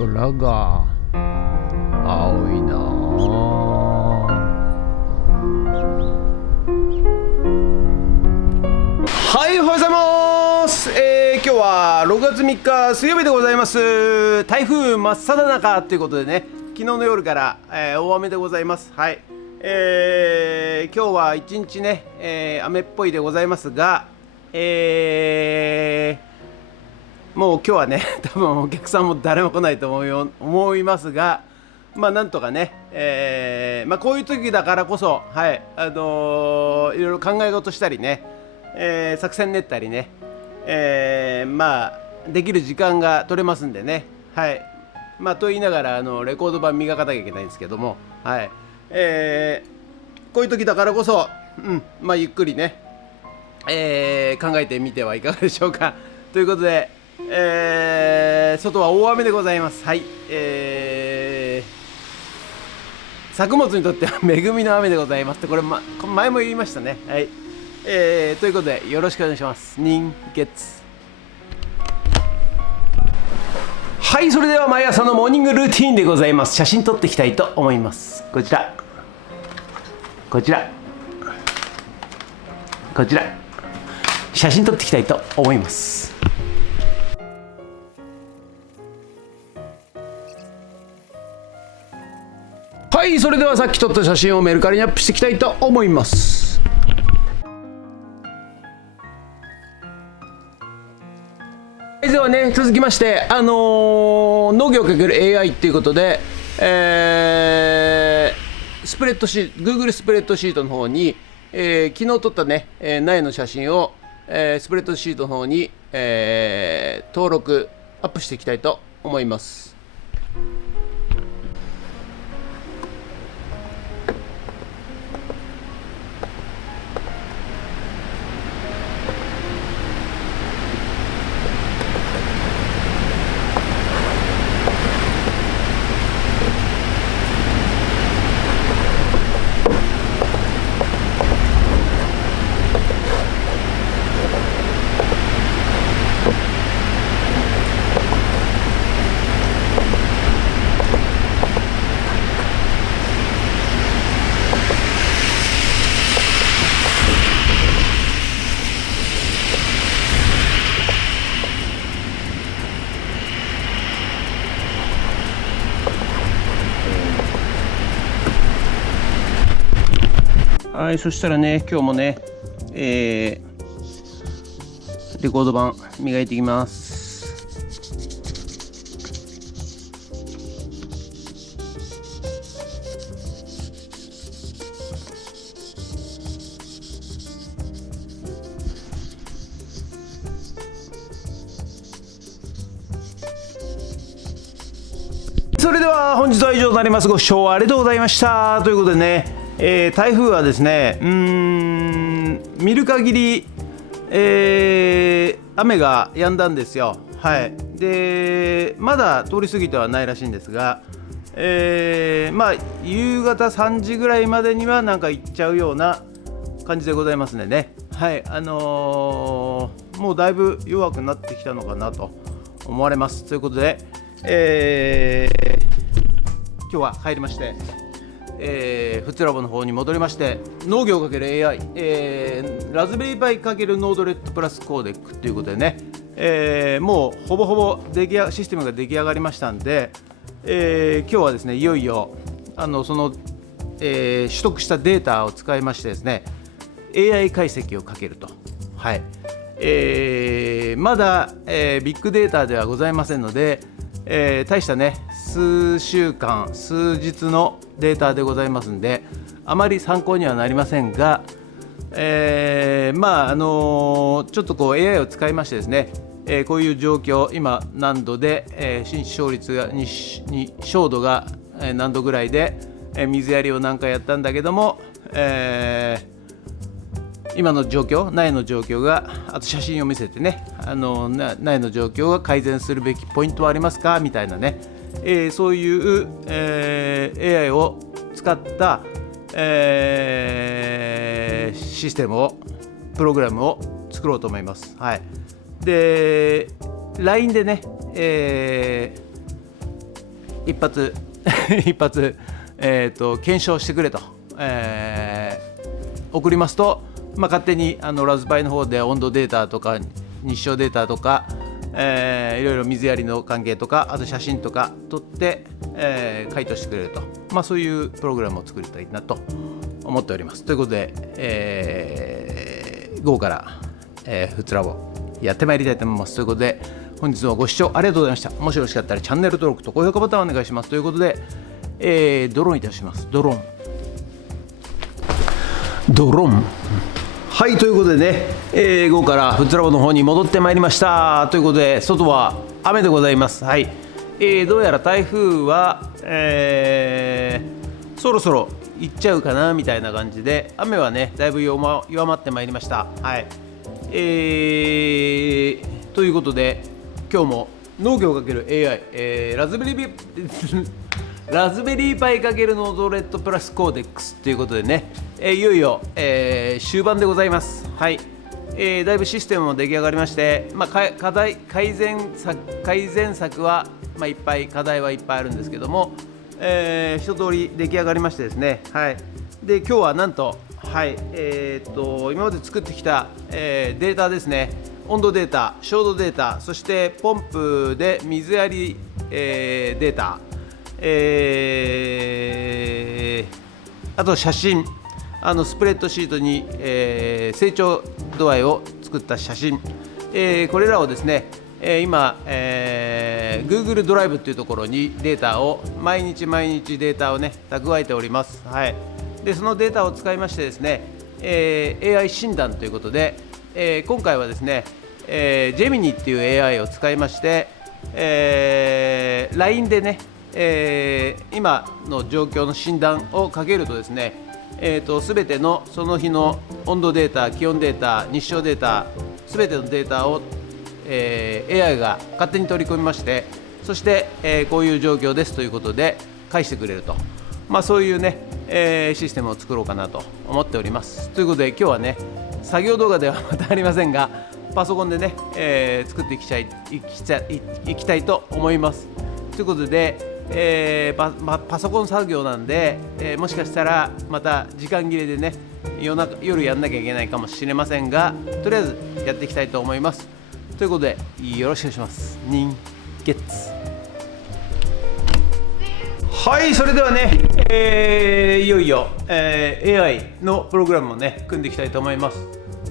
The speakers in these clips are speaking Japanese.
空が青いなはい、おはようございます。今日は6月3日水曜日でございます。台風真っ只中ということでね、昨日の夜から、大雨でございます。はい、今日は一日ね、雨っぽいでございますが、もう今日はね多分お客さんも誰も来ないと思いますが、まあなんとかね、こういう時だからこそ、はい、いろいろ考え事したりね、作戦練ったりね、できる時間が取れますんでね、はい、と言いながらレコード盤磨かなきゃいけないんですけども、はい、こういう時だからこそ、ゆっくりね、考えてみてはいかがでしょうか。ということで、外は大雨でございます。はい、作物にとっては恵みの雨でございますって、これ、前も言いましたね。はい、ということでよろしくお願いします。人月。はい、それでは毎朝のモーニングルーティーンでございます。写真撮っていきたいと思います。こちら写真撮っていきたいと思います。はい、それではさっき撮った写真をメルカリにアップしていきたいと思います。ではね、続きまして、農業×AI っていうことで、スプレッドシート、Google スプレッドシートの方に、昨日撮ったね、苗の写真を、スプレッドシートの方に、登録アップしていきたいと思います。はい、そしたらね、今日もね、レコード盤磨いていきます。それでは本日は以上となります。ご視聴ありがとうございました。ということでね、台風はですね、見る限り、雨が止んだんですよ。はい、でまだ通り過ぎてはないらしいんですが、夕方3時ぐらいまでにはなんか行っちゃうような感じでございますね。はい、もうだいぶ弱くなってきたのかなと思われます。ということで、今日は帰りまして、フッツラボの方に戻りまして、農業 ×AI、ラズベリーパイ×ノードレッドプラスコーデックということでね、もうほぼほぼシステムが出来上がりましたんで、今日はですね、いよいよその、取得したデータを使いましてですね、 AI 解析をかけると。はい、まだ、ビッグデータではございませんので、大したね、数週間数日のデータでございますんで、あまり参考にはなりませんが、ちょっとこう AI を使いましてですね、こういう状況、今何度で、浸透率が照度が何度ぐらいで、水やりを何回やったんだけども、今の状況、苗の状況が、あと写真を見せてね、苗の状況が改善するべきポイントはありますかみたいなね、そういう、AI を使った、システムを、プログラムを作ろうと思います。はい、で LINE でね、一発一発、検証してくれと、送りますと、勝手にラズパイの方で温度データとか日照データとか、いろいろ水やりの関係とか、あと写真とか撮って、回答してくれると、そういうプログラムを作りたいなと思っております。ということで、午後から、フッツラボやってまいりたいと思います。ということで、本日もご視聴ありがとうございました。もしよろしかったらチャンネル登録と高評価ボタンをお願いします。ということで、ドローンいたします。ドローンはい、ということでね、午後からフッツラボの方に戻ってまいりました。ということで、外は雨でございます。はい、どうやら台風は、そろそろ行っちゃうかなみたいな感じで、雨はねだいぶ弱まってまいりました。はい、ということで、今日も農業×AI、ラズベリーパイ×ノードレッドプラスコーデックスということでね、いよいよ、終盤でございます。はい、だいぶシステムも出来上がりまして、改善策は、いっぱい課題はいっぱいあるんですけども、一通り出来上がりましてですね、はい、で今日はなんと、はい、今まで作ってきた、データですね、温度データ、照度データ、そしてポンプで水やり、データ、あと写真、スプレッドシートに、成長度合いを作った写真、これらをですね、今、Google ドライブというところにデータを毎日データをね蓄えております。はい、でそのデータを使いましてですね、AI 診断ということで、今回はですね、Gemini っていう AI を使いまして、LINE でね、今の状況の診断をかけるとですね、すべてのその日の温度データ、気温データ、日照データ、すべてのデータを、AI が勝手に取り込みまして、そして、こういう状況ですということで返してくれると、そういうね、システムを作ろうかなと思っております。ということで、今日はね作業動画ではまたありませんが、パソコンでね、作っていきたいと思います。ということで、パソコン作業なんで、もしかしたらまた時間切れでね夜やんなきゃいけないかもしれませんが、とりあえずやっていきたいと思います。ということで、よろしくお願いします。人月。はい、それではね、いよいよ、AI のプログラムをね組んでいきたいと思います。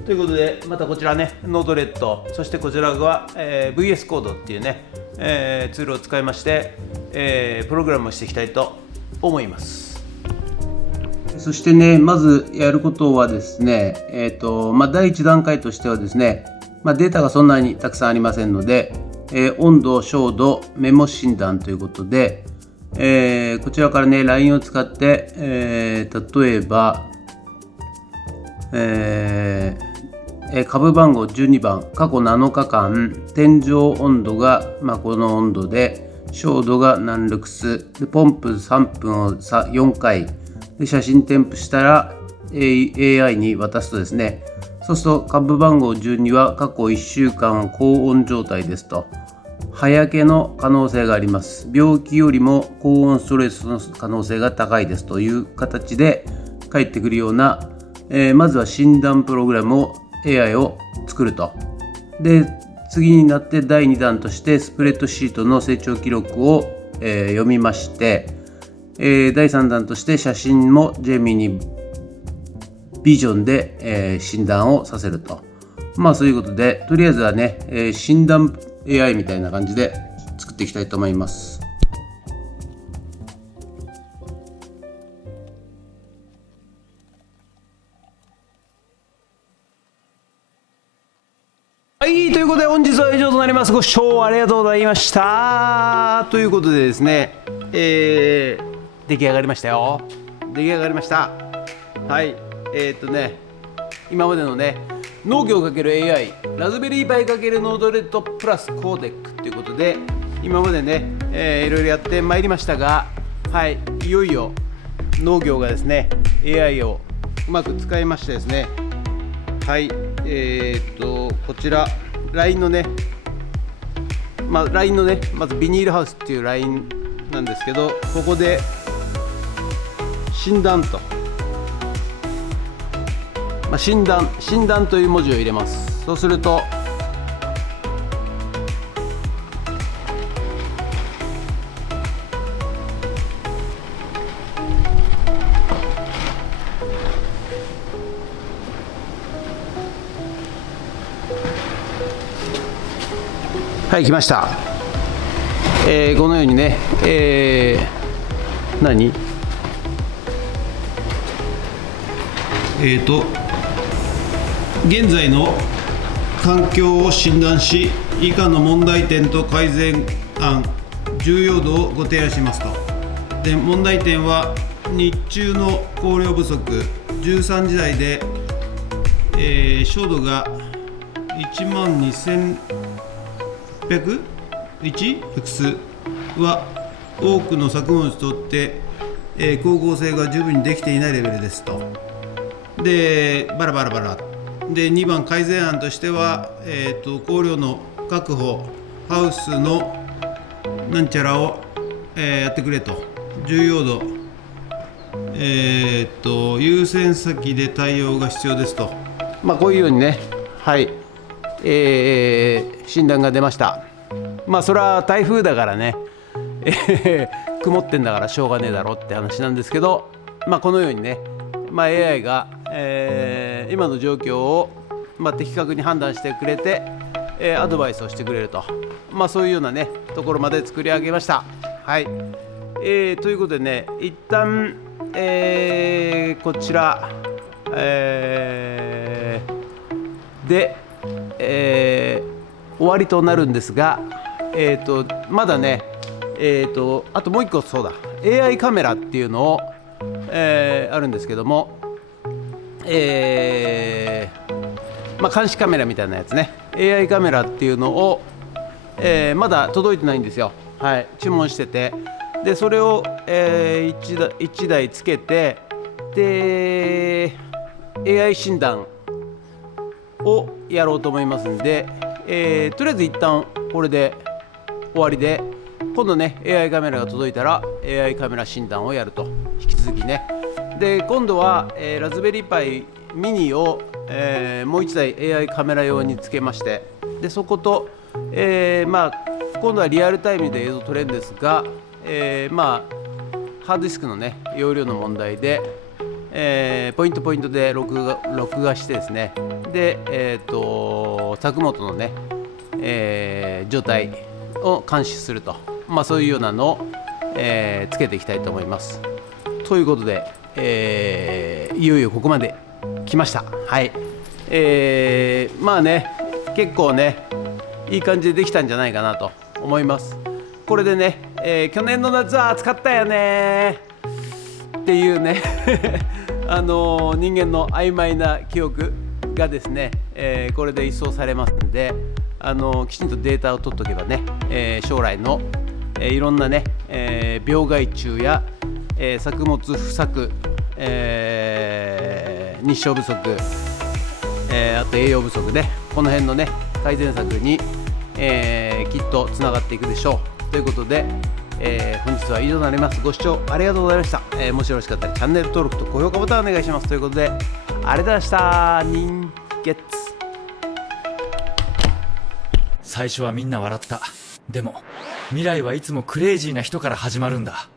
ということで、またこちらねノードレッド、そしてこちらが、VS コードっていうね、ツールを使いまして、プログラムをしていきたいと思います。そしてね、まずやることはですね、第一段階としてはですね、データがそんなにたくさんありませんので、温度、照度、メモ診断ということで、こちらからね LINE を使って、例えば、株番号12番、過去7日間天井温度が、この温度で、照度が何ルクスで、ポンプ3分を4回で、写真添付したら AI に渡すとですね、そうすると株番号12は過去1週間高温状態ですと、葉焼けの可能性があります、病気よりも高温ストレスの可能性が高いですという形で返ってくるような、まずは診断プログラムを AI を作ると。で、次になって第2弾としてスプレッドシートの成長記録を、読みまして、第3弾として写真も Gemini ビジョンで、診断をさせると。そういうことで、とりあえずはね、診断 AI みたいな感じで作っていきたいと思います。はい、ということで本日は以上となります。ご視聴ありがとうございました。ということでですね、出来上がりましたよ。出来上がりました。はい、今までのね、農業×AI、ラズベリーパイ×ノードレッドプラスコーデックということで、今までね、いろいろやってまいりましたが、はい、いよいよ農業がですね、AI をうまく使いましてですね、はい、こちら LINE のね、LINE のね、まずビニールハウスっていう LINE なんですけど、ここで診断と、診断という文字を入れます。そうするとはい、来ました。このようにね、現在の環境を診断し、以下の問題点と改善案、重要度をご提案しますと。で、問題点は日中の光量不足、13時台で、照度が12601ヘクスは多くの作物にとって、光合成が十分にできていないレベルですと。で、バラバラバラで、2番改善案としては、光量の確保、ハウスのなんちゃらを、やってくれと。重要度、優先先で対応が必要ですと。こういうようにね、はい、診断が出ました。それは台風だからね、曇ってんだからしょうがねえだろって話なんですけど、このようにね、AI が、今の状況を、的確に判断してくれて、アドバイスをしてくれると、そういうようなねところまで作り上げました。はい、ということでね、一旦、こちら、で、終わりとなるんですが、まだね、あともう一個、そうだ、 AI カメラっていうのを、あるんですけども、監視カメラみたいなやつね、 AI カメラっていうのを、まだ届いてないんですよ。はい、注文してて、でそれを、1台つけて、で AI 診断をやろうと思いますんで、とりあえず一旦これで終わりで、今度ね AI カメラが届いたら AI カメラ診断をやると。引き続きね、で今度は、ラズベリーパイミニを、もう1台 AI カメラ用につけまして、でそこと、今度はリアルタイムで映像撮れるんですが、ハードディスクのね容量の問題で、ポイントポイントで録画してですね、で、作物のね、状態を監視すると、そういうようなのを、つけていきたいと思います。ということで、いよいよここまで来ました。はい、結構ねいい感じでできたんじゃないかなと思います。これでね、去年の夏は暑かったよねっていうね人間の曖昧な記憶がですね、これで一掃されますので、きちんとデータを取っておけばね、将来の、いろんなね、病害虫や、作物不作、日照不足、あと栄養不足で、この辺のね改善策に、きっとつながっていくでしょうということで、本日は以上になります。ご視聴ありがとうございました。もしよろしかったらチャンネル登録と高評価ボタンお願いします。ということで、ありがとうございました。人月。最初はみんな笑った。でも未来はいつもクレイジーな人から始まるんだ。